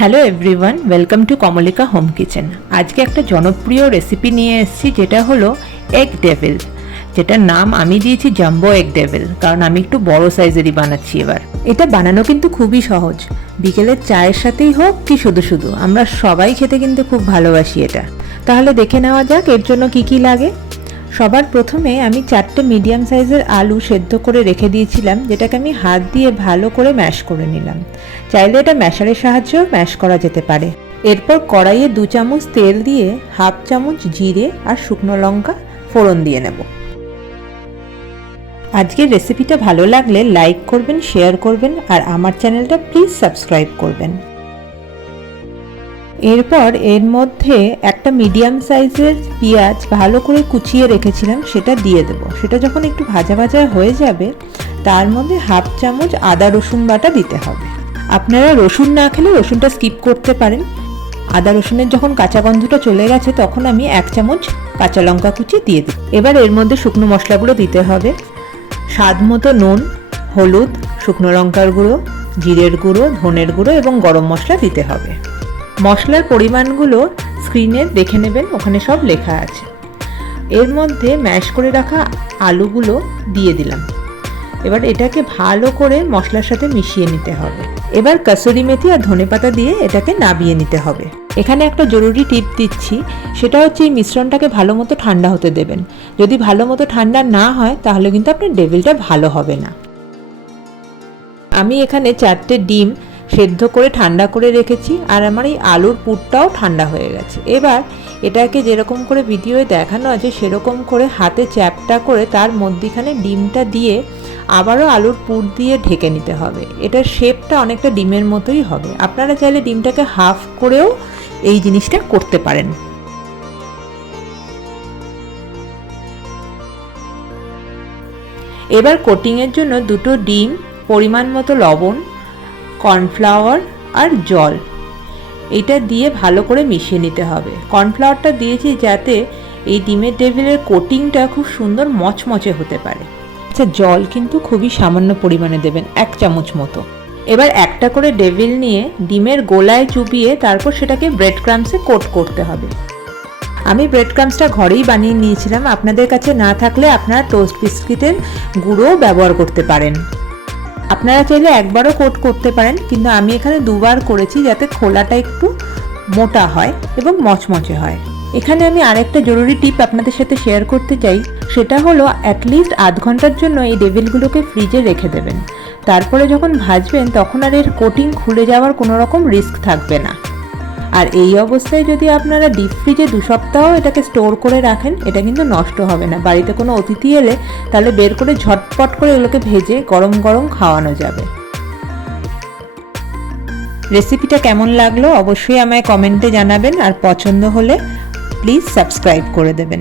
Hello everyone, welcome to Kamalika home kitchen. আজকে একটা জনপ্রিয় রেসিপি নিয়ে এসেছি, যেটা হলো এগ ডেভিল, যেটার নাম আমি দিয়েছি জাম্বো এগ ডেভিল, কারণ আমি একটু বড় সাইজেরই বানাচ্ছি এবার। এটা বানানো কিন্তু খুবই সহজ, বিকেলের চায়ের সাথেই হোক কি শুধু শুধু, আমরা সবাই খেতে কিন্তু খুব ভালোবাসি এটা। তাহলে দেখে নেওয়া যাক এর জন্য কি কি লাগে। সবার প্রথমে আমি 4টে মিডিয়াম সাইজের আলু সেদ্ধ করে রেখে দিয়েছিলাম, যেটাকে আমি হাত দিয়ে ভালো করে ম্যাশ করে নিলাম। চাইলে এটা ম্যাশারের সাহায্যেও ম্যাশ করা যেতে পারে। এরপর কড়াইয়ে 2 চামচ তেল দিয়ে হাফ চামচ জিরে আর শুকনো লঙ্কা ফোড়ন দিয়ে নেব। আজকের রেসিপিটা ভালো লাগলে লাইক করবেন, শেয়ার করবেন আর আমার চ্যানেলটা প্লিজ সাবস্ক্রাইব করবেন। এরপর এর মধ্যে একটা মিডিয়াম সাইজের পেঁয়াজ ভালো করে কুচিয়ে রেখেছিলাম, সেটা দিয়ে দেব। সেটা যখন একটু ভাজা ভাজা হয়ে যাবে, তার মধ্যে হাফ চামচ আদা রসুন বাটা দিতে হবে। আপনারা রসুন না খেলে রসুনটা স্কিপ করতে পারেন। আদা রসুনের যখন কাঁচা গন্ধটা চলে গেছে, তখন আমি 1 চামচ কাঁচা লঙ্কা কুচি দিয়ে দিই। এবার এর মধ্যে শুকনো মশলাগুলো দিতে হবে। স্বাদ মতো নুন, হলুদ, শুকনো লঙ্কার গুঁড়ো, জিরের গুঁড়ো, ধনের গুঁড়ো এবং গরম মশলা দিতে হবে। মশলার পরিমাণগুলো স্ক্রিনে দেখে নেবেন, ওখানে সব লেখা আছে। এর মধ্যে ম্যাশ করে রাখা আলুগুলো দিয়ে দিলাম। এবার এটাকে ভালো করে মশলার সাথে মিশিয়ে নিতে হবে। এবার কাসুরি মেথি আর ধনেপাতা দিয়ে এটাকে নাবিয়ে নিতে হবে। এখানে একটা জরুরি টিপ দিচ্ছি, সেটা হচ্ছে এই মিশ্রণটাকে ভালো মতো ঠান্ডা হতে দেবেন। যদি ভালো মতো ঠান্ডা না হয়, তাহলে কিন্তু আপনার ডেভিলটা ভালো হবে না। আমি এখানে 4টে ডিম সেদ্ধ করে ঠান্ডা করে রেখেছি, আর আমার এই আলুর পুরটাও ঠান্ডা হয়ে গেছে। এবার এটাকে যেরকম করে ভিডিওয়ে দেখানো আছে, সেরকম করে হাতে চ্যাপটা করে তার মধ্যিখানে ডিমটা দিয়ে আবারও আলুর পুর দিয়ে ঢেকে নিতে হবে। এটার শেপটা অনেকটা ডিমের মতোই হবে। আপনারা চাইলে ডিমটাকে হাফ করেও এই জিনিসটা করতে পারেন। এবার কোটিংয়ের জন্য 2টো ডিম, পরিমাণ মতো লবণ, কর্নফ্লাওয়ার আর জল, এটা দিয়ে ভালো করে মিশিয়ে নিতে হবে। কর্নফ্লাওয়ারটা দিয়েছি যাতে এই ডিমের ডেভিলের কোটিংটা খুব সুন্দর মচমচে হতে পারে। আচ্ছা, জল কিন্তু খুবই সামান্য পরিমাণে দেবেন, 1 চামচ মতো। এবার একটা করে ডেভিল নিয়ে ডিমের গোলায় চুবিয়ে তারপর সেটাকে ব্রেড ক্রাম্বসে কোট করতে হবে। আমি ব্রেড ক্রাম্বসটা ঘরেই বানিয়ে নিয়েছিলাম। আপনাদের কাছে না থাকলে আপনারা টোস্ট বিস্কিটের গুঁড়োও ব্যবহার করতে পারেন। আপনারা চাইলে একবারও কোট করতে পারেন, কিন্তু আমি এখানে 2বার করেছি, যাতে খোলাটা একটু মোটা হয় এবং মচমচে হয়। এখানে আমি আরেকটা জরুরি টিপ আপনাদের সাথে শেয়ার করতে চাই, সেটা হলো অ্যাটলিস্ট আধ ঘন্টার জন্য এই ডেভিলগুলোকে ফ্রিজে রেখে দেবেন। তারপরে যখন ভাজবেন, তখন আর এর কোটিং খুলে যাওয়ার কোনো রকম রিস্ক থাকবে না। আর এই অবস্থায় যদি আপনারা ডিপ ফ্রিজে 2 সপ্তাহ এটাকে স্টোর করে রাখেন, এটা কিন্তু নষ্ট হবে না। বাড়িতে কোনো অতিথি এলে তাহলে বের করে ঝটপট করে এগুলোকে ভেজে গরম গরম খাওয়ানো যাবে। রেসিপিটা কেমন লাগলো অবশ্যই আমায় কমেন্টে জানাবেন, আর পছন্দ হলে প্লিজ সাবস্ক্রাইব করে দেবেন।